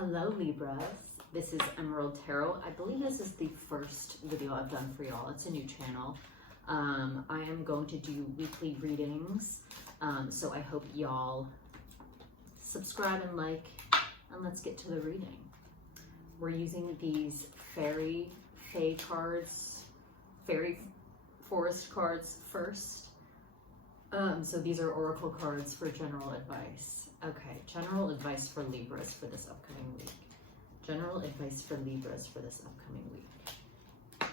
Hello Libras, this is Emerald Tarot. I believe this is the first video I've done for y'all. It's a new channel. I am going to do weekly readings, so I hope y'all subscribe and like, and let's get to the reading. We're using these fairy cards, fairy forest cards first. So these are oracle cards for general advice. Okay, general advice for Libras for this upcoming week. General advice for Libras for this upcoming week.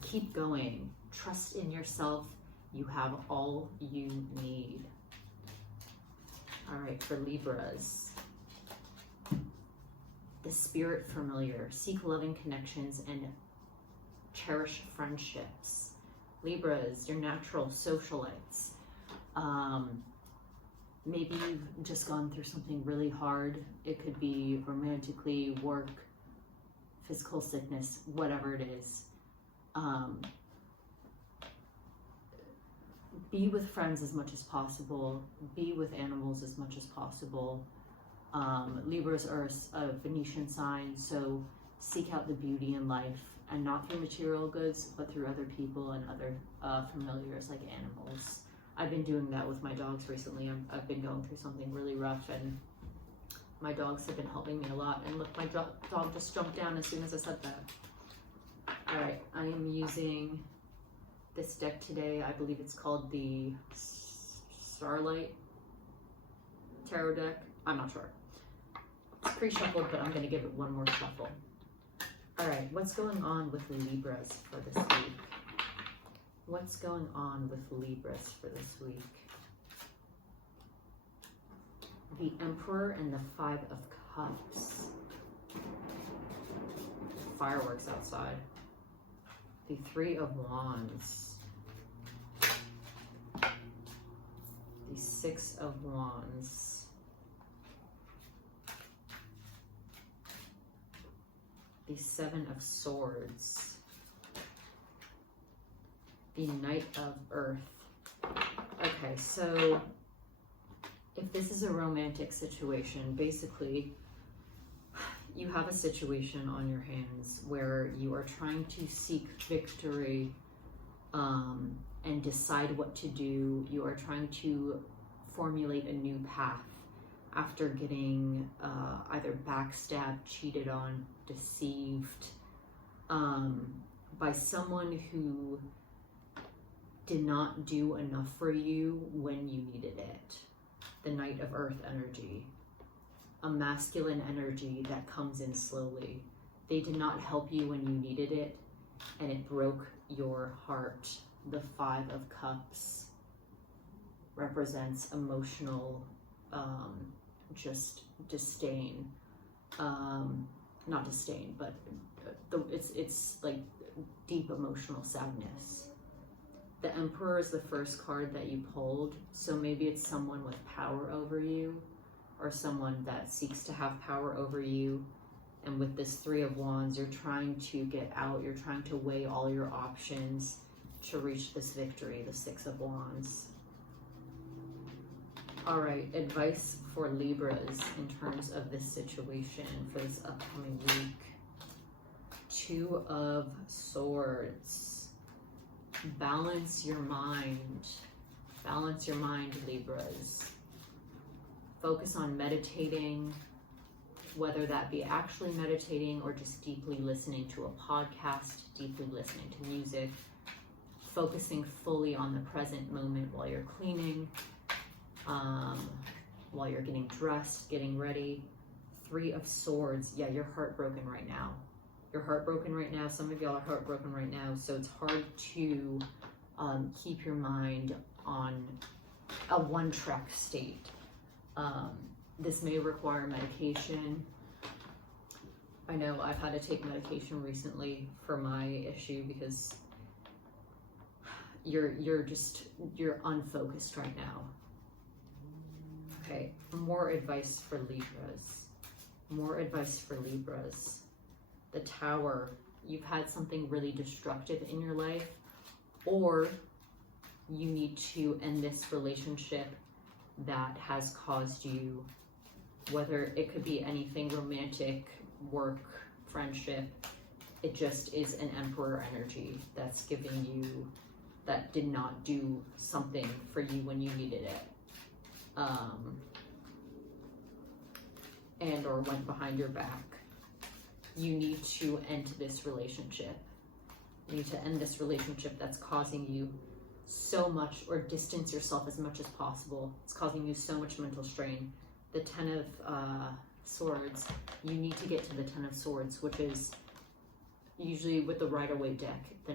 Keep going. Trust in yourself. You have all you need. All right, for Libras. The spirit familiar. Seek loving connections and cherish friendships. Libras, you're natural socialites. Maybe you've just gone through something really hard. It could be romantically, work, physical sickness, whatever it is. Be with friends as much as possible. Be with animals as much as possible. Libras are a Venetian sign, so seek out the beauty in life, and not through material goods, but through other people and other familiars like animals. I've been doing that with my dogs recently. I've been going through something really rough, and my dogs have been helping me a lot. And look, my dog just jumped down as soon as I said that. All right, I am using this deck today. I believe it's called the Starlight Tarot deck. I'm not sure. It's pre-shuffled, but I'm gonna give it one more shuffle. All right, what's going on with Libras for this week? What's going on with Libras for this week? The Emperor and the Five of Cups. Fireworks outside. The Three of Wands. The Six of Wands. The Seven of Swords. The Knight of Earth. Okay, so if this is a romantic situation, basically you have a situation on your hands where you are trying to seek victory and decide what to do. You are trying to formulate a new path after getting either backstabbed, cheated on, deceived by someone who did not do enough for you when you needed it. The Knight of Earth energy, a masculine energy that comes in slowly. They did not help you when you needed it, and it broke your heart. The Five of Cups represents emotional, just disdain. Not disdain, but it's like deep emotional sadness. The Emperor is the first card that you pulled, so maybe it's someone with power over you, or someone that seeks to have power over you. And with this Three of Wands, you're trying to get out, you're trying to weigh all your options to reach this victory, the Six of Wands. All right, advice for Libras in terms of this situation for this upcoming week. Two of Swords. Balance your mind. Balance your mind, Libras. Focus on meditating, whether that be actually meditating or just deeply listening to a podcast, deeply listening to music, focusing fully on the present moment while you're cleaning, while you're getting dressed, getting ready. Three of Swords. Yeah, you're heartbroken right now. You're heartbroken right now. Some of y'all are heartbroken right now, so it's hard to keep your mind on a one-track state. This may require medication. I know I've had to take medication recently for my issue because you're unfocused right now. Okay, more advice for Libras. More advice for Libras. The Tower. You've had something really destructive in your life, or you need to end this relationship that has caused you whether it could be anything romantic, work, friendship. It just is an Emperor energy that's giving you, that did not do something for you when you needed it. And or went behind your back. You need to end this relationship. You need to end this relationship that's causing you so much, or distance yourself as much as possible. It's causing you so much mental strain. The 10 of Swords, you need to get to the 10 of Swords, which is usually with the Rider-Waite deck, the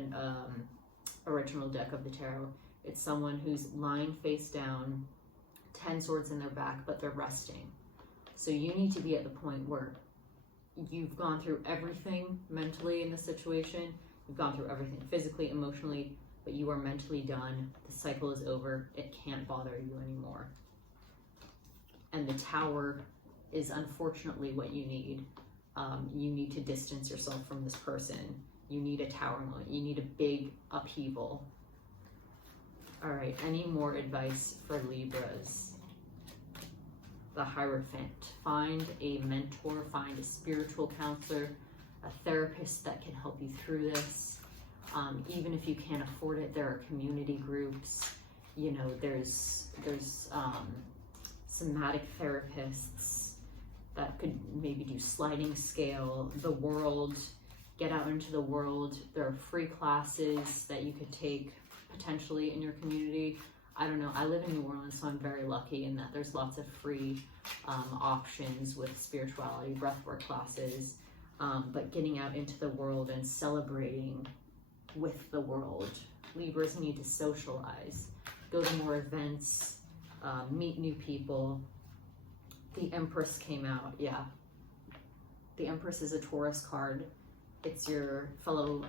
original deck of the tarot. It's someone who's lying face down, 10 swords in their back, but they're resting. So you need to be at the point where you've gone through everything mentally in the situation. You've gone through everything physically, emotionally, but you are mentally done. The cycle is over. It can't bother you anymore. And the Tower is unfortunately what you need. You need to distance yourself from this person. You need a Tower moment. You need a big upheaval. All right, any more advice for Libras? The Hierophant. Find a mentor, find a spiritual counselor, a therapist that can help you through this. Even if you can't afford it, there are community groups. You know, there's somatic therapists that could maybe do sliding scale, the world, get out into the world. There are free classes that you could take potentially in your community. I don't know, I live in New Orleans, so I'm very lucky in that there's lots of free options with spirituality, breathwork classes, but getting out into the world and celebrating with the world. Libras need to socialize, go to more events, meet new people. The Empress came out, yeah. The Empress is a Taurus card. It's your fellow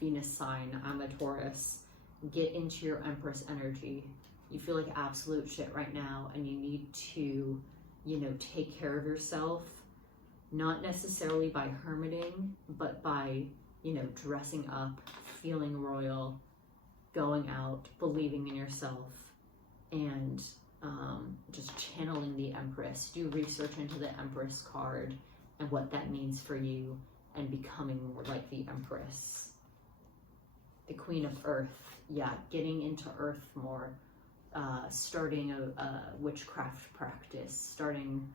Venus sign. I'm a Taurus. Get into your Empress energy. You feel like absolute shit right now, and you need to, you know, take care of yourself, not necessarily by hermiting, but by, you know, dressing up, feeling royal, going out, believing in yourself, and just channeling the Empress. Do research into the Empress card and what that means for you, and becoming more like the Empress. The Queen of Earth, yeah, getting into Earth more, starting a witchcraft practice, starting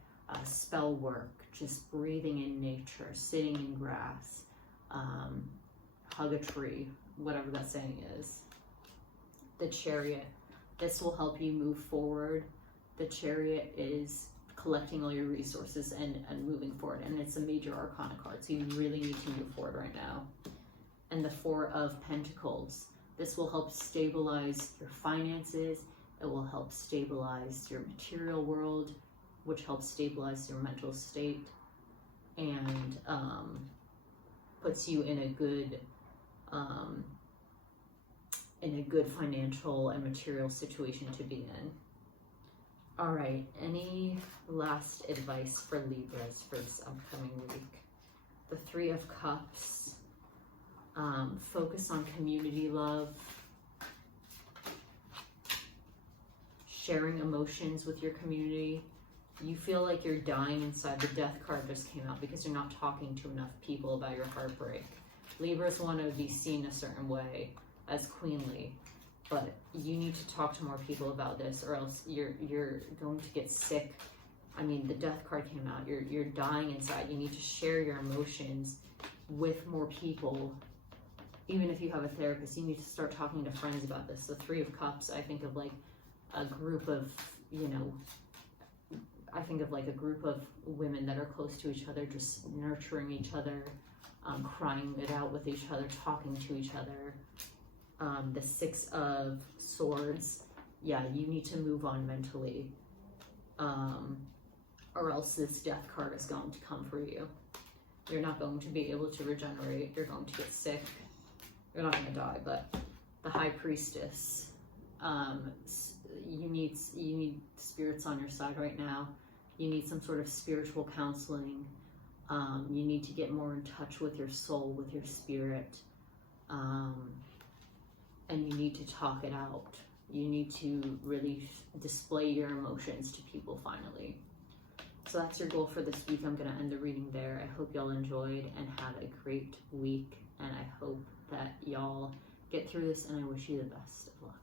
spell work, just breathing in nature, sitting in grass, hug a tree, whatever that saying is. The Chariot, this will help you move forward. The Chariot is collecting all your resources and moving forward, and it's a major arcana card, so you really need to move forward right now. And the Four of Pentacles, this will help stabilize your finances. It will help stabilize your material world, which helps stabilize your mental state, and puts you in a good financial and material situation to be in. All right, any last advice for Libras for this upcoming week? The Three of Cups. Focus on community love, sharing emotions with your community. You feel like you're dying inside. The Death card just came out because you're not talking to enough people about your heartbreak. Libras want to be seen a certain way as queenly, but you need to talk to more people about this, or else you're going to get sick. I mean, the Death card came out. You're dying inside. You need to share your emotions with more people. Even if you have a therapist, you need to start talking to friends about this. The Three of Cups, I think of like a group of, you know, I think of like a group of women that are close to each other, just nurturing each other, crying it out with each other, talking to each other. The Six of Swords, yeah, you need to move on mentally, or else this Death card is going to come for you. You're not going to be able to regenerate. You're going to get sick. You're not going to die. But the High Priestess, you need spirits on your side right now. You need some sort of spiritual counseling. You need to get more in touch with your soul, with your spirit, and you need to talk it out. You need to really display your emotions to people finally. So that's your goal for this week. I'm going to end the reading there. I hope y'all enjoyed and have a great week. And I hope that y'all get through this, and I wish you the best of luck.